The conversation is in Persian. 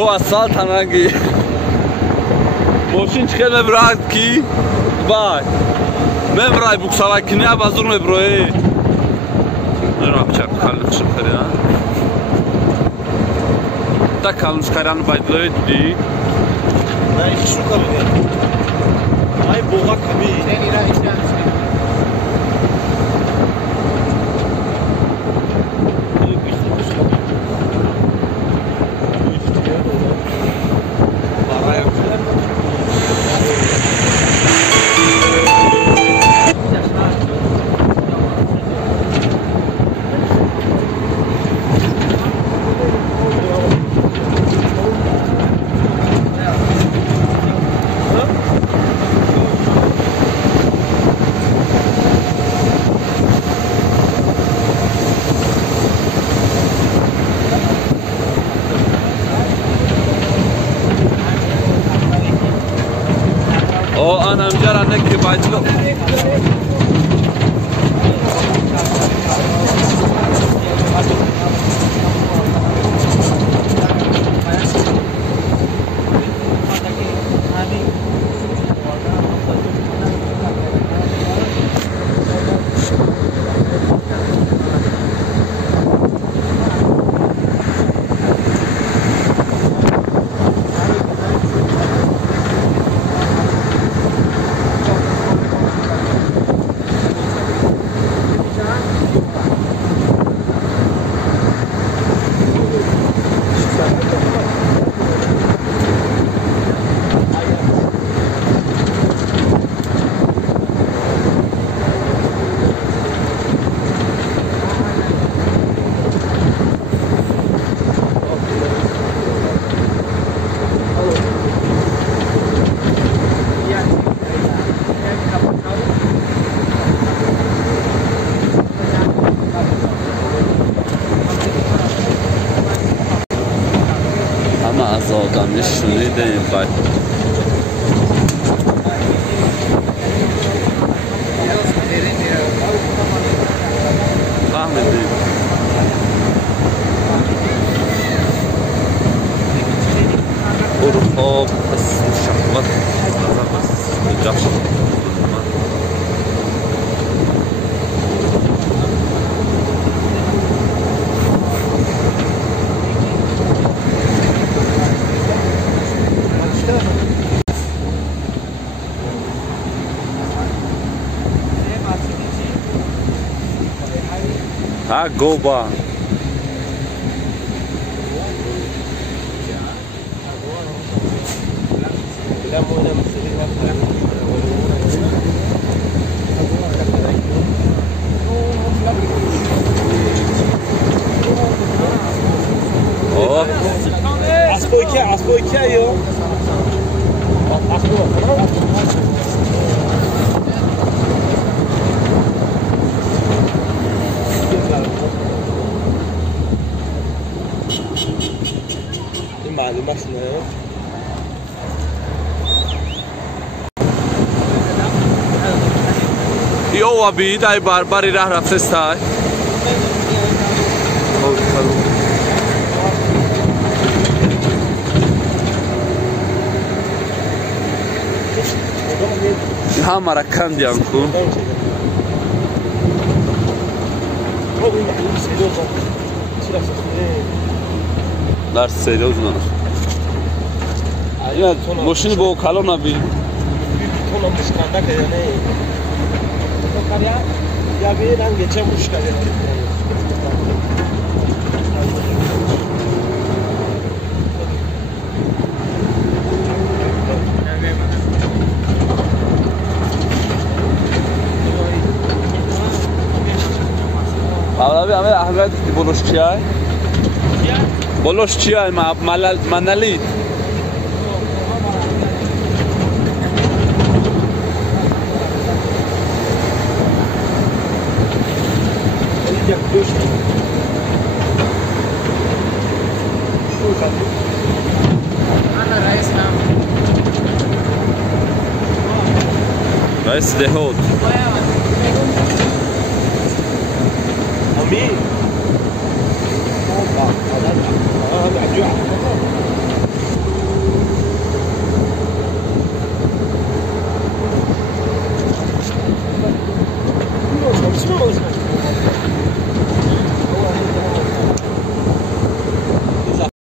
یهو اسفالت هنگی ماشین چخیل مبرد کی بای مبرای بکسالا کنی اب از اون مبروی نرا بچه خلق شد خریدن تا کلمش کردن باید لید دی نه ایشی شو کبیده ای بوغا کبید این را ایشی هنسی أنا مجرد نكتب بايتلو از آدم شنیده این باید فهمیدیم اروپا پس شهوت نظر بس اینجا شد Ha, Goba. Oh. Aspo iki yo. Aspo. این معلوم است نه یو ابی دای باری راه رفته استای هامارا کندیان کو Ders seriyoruz lan. Ya boşunu bu kalona bir. Tonla muşkanda kaya ne? Ya bir lan geçen muşkanda. Abi Ahmet buluş çay. بلوش چیه منالی رئیس دهود امين Boş ver.